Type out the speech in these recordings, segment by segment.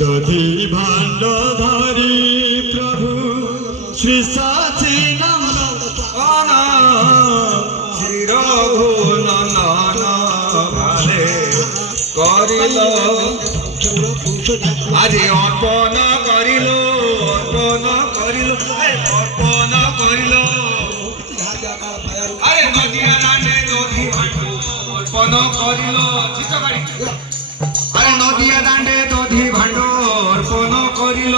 দধি ভাণ্ড ধরি প্রভু শ্রী সাথী নন্দন শ্রী রঘুনন্দন ভালে করিল আজি অর্পণ করিল অর্পণ করিল অর্পণ করিল আরে নদিয়া রানে দধি ভাণ্ড অর্পণ করিল চিত্তকারী আরে নদিয়া দাণ্ডে দধি ভাণ্ড অর্পণ করিল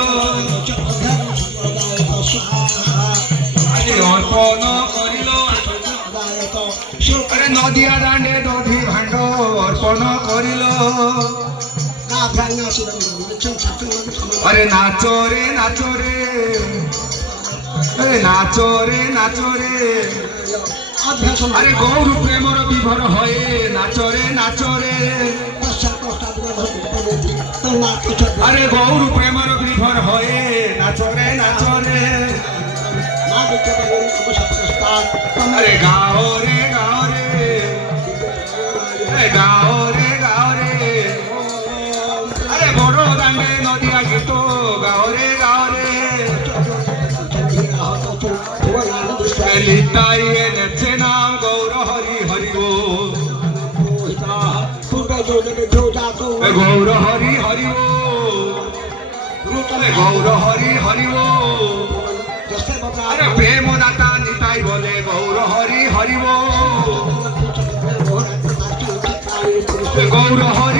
অর্পণ করিল আরে নদিয়া দাণ্ডে দধি ভাণ্ড অর্পণ করিল আরে নাচো রে নাচো রে নাচো রে নাচো রে আরে গৌর প্রেমর বিভোর হয়ে নাচো রে নাচো রে আরে গৌর প্রেমর বিভোর হয়ে নাচো রে নাচো রে আরে গাও রে গাও রে গাও রে গাও রে আরে বড় দাণ্ডে নদিয়া গীত গাও রে গাও রে লিতাইয়ে নেছে নাম গৌর হরি হরি গৌর হরি হরি গৌর হরি হরি আরে প্রেম দাতা নিতাই বলে গৌর হরি হরি গৌর হরি